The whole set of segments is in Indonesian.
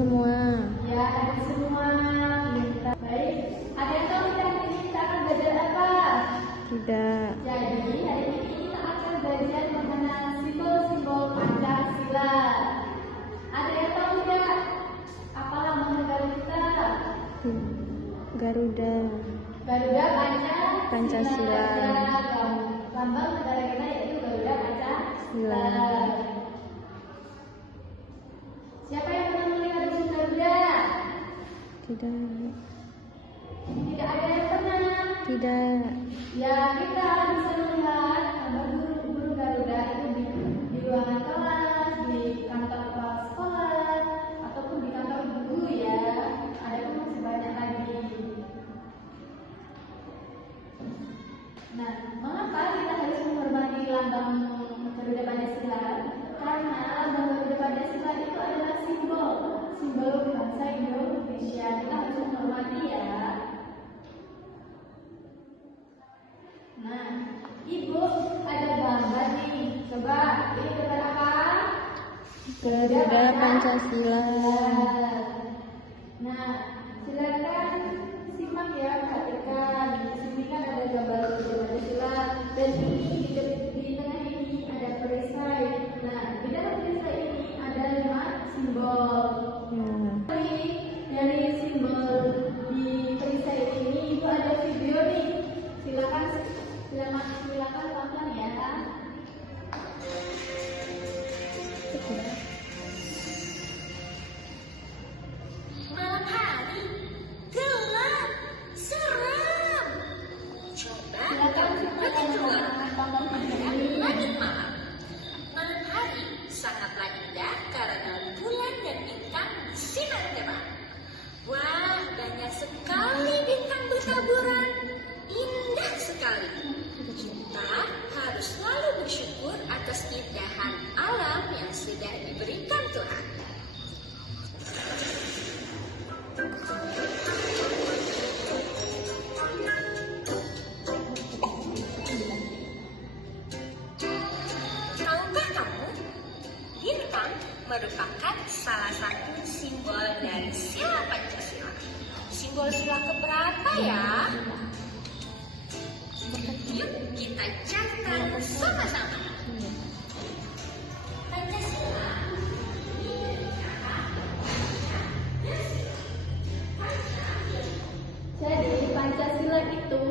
semua. Ya, hadir semua. Baik, ada yang tahu hari ini kita akan belajar apa? Tidak. Jadi, hari ini kita akan belajar mengenal simbol-simbol Pancasila. Ada yang tahu tidak? Apa lambang negara kita? Garuda. Garuda Pancasila. Lambang negara kita yaitu Garuda Pancasila. Siapa yang pernah melihat burung Garuda? Tidak. Tidak ada yang pernah. Tidak. Ya, kita bisa melihat gambar burung Garuda itu di ruangan kelas, di kantor kepala sekolah, ataupun di kantor guru ya. Ada pun masih banyak lagi. Nah, mengapa kita harus menghormati lambang Garuda Pancasila? Karena lambang Garuda Pancasila itu adalah simbol bangsa Indonesia. Kita harus menghormati ya. Nah, Ibu ada gambar nih. Coba, ini gambar apa? Garuda Pancasila. Nah, silakan simak ya, perhatikan. Di sini kan ada gambar Garuda Pancasila dan ini di tengah ini ada perisai. Nah, di dalam perisai ini ada 5 simbol. Dari simbol di perisai ini, Ibu ada video nih. Silakan tonton ya. Malam hari gelap, seram. Coba Tonton video ini. langit malam. Malam hari sangatlah indah karena bulan dan bintang bersinar terang. Wah, banyak sekali bintang bertaburan. Indah sekali. Kita harus selalu bersyukur atas keindahan alam yang sudah diberikan Tuhan. Tahukah kamu, bintang merupakan salah satu simbol dari sila Pancasila. Simbol sila keberapa ya? Yuk kita catat sama-sama. Pancasila. Jadi Pancasila itu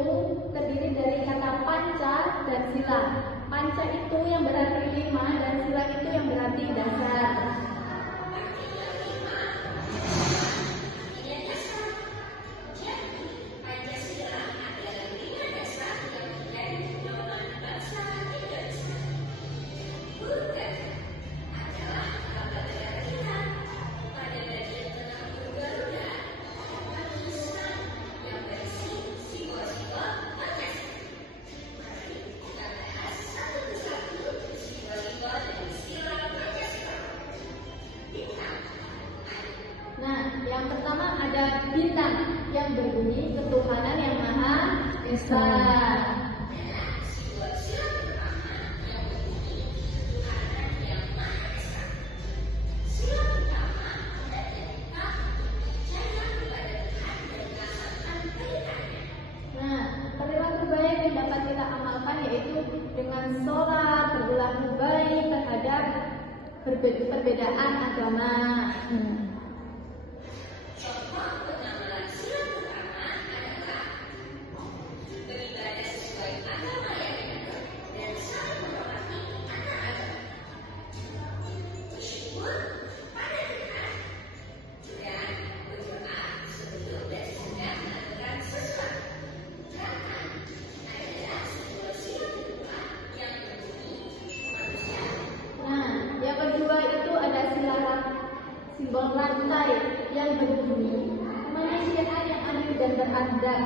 terdiri dari kata panca dan sila. Panca itu yang berarti 5 dan sila itu yang berarti dasar. Nah, yang pertama ada bintang yang berbunyi ketuhanan yang maha esa. Nah, perilaku baik yang dapat kita amalkan yaitu dengan sholat, berlaku baik terhadap perbedaan agama. Yang kedua itu ada simbol rantai yang berbunyi kemanusiaan yang adil dan beradab.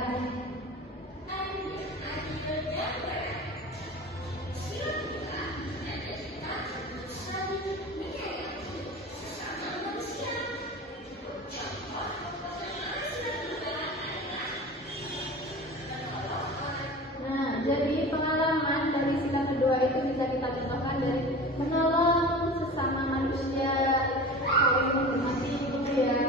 Nah, jadi pengalaman dari sila kedua itu bisa kita contohkan dari menolong sesama manusia, saling menghormati itu ya.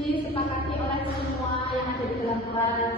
disepakati oleh semua yang ada di dalam kelas.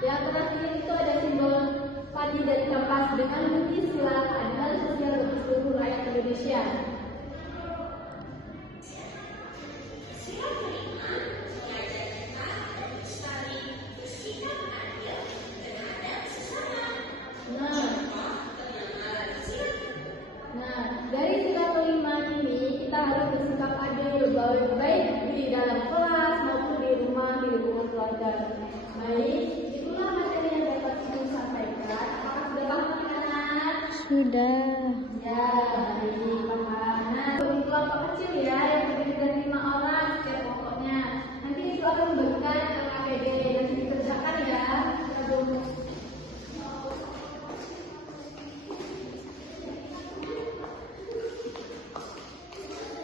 Yang terakhir itu ada simbol padi dari kapas dengan bunyi sila keadilan sosial bagi seluruh rakyat Indonesia. Nah, dari sila kelima ini kita harus bersikap adil baik di dalam kelas maupun di rumah, di lingkungan keluarga. Baik, itulah materi yang dapat saya sampaikan. Apakah sudah paham anak-anak? Sudah. Ya, baik, paham. Nah, untuk kelompok kecil ya, yang terdiri dari 5 orang setiap kelompoknya. Nanti itu akan membagikan APD dan dikerjakan ya. Kita dulu.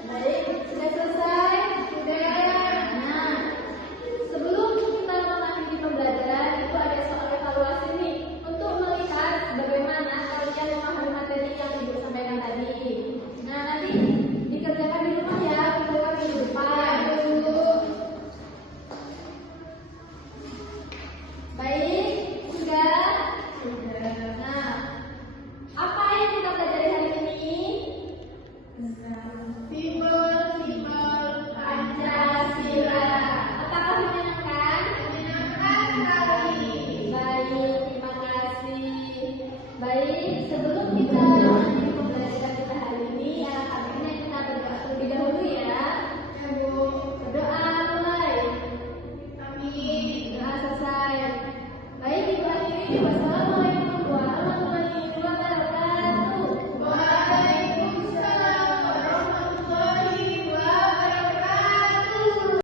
Baik, sudah selesai? Sudah. Nah, sebelum kita mengakhiri pembelajaran, itu ada soal evaluasi nih untuk melihat bagaimana kalian memahami materi yang Ibu sampaikan tadi. Nah, nanti dikerjakan di rumah ya, kerjakan di depan. Baik, sudah? Sudah. Nah, apa yang kita pelajari hari ini? Simbol Pancasila. Apakah menyenangkan? Menyenangkan sekali. Baik, terima kasih. Baik.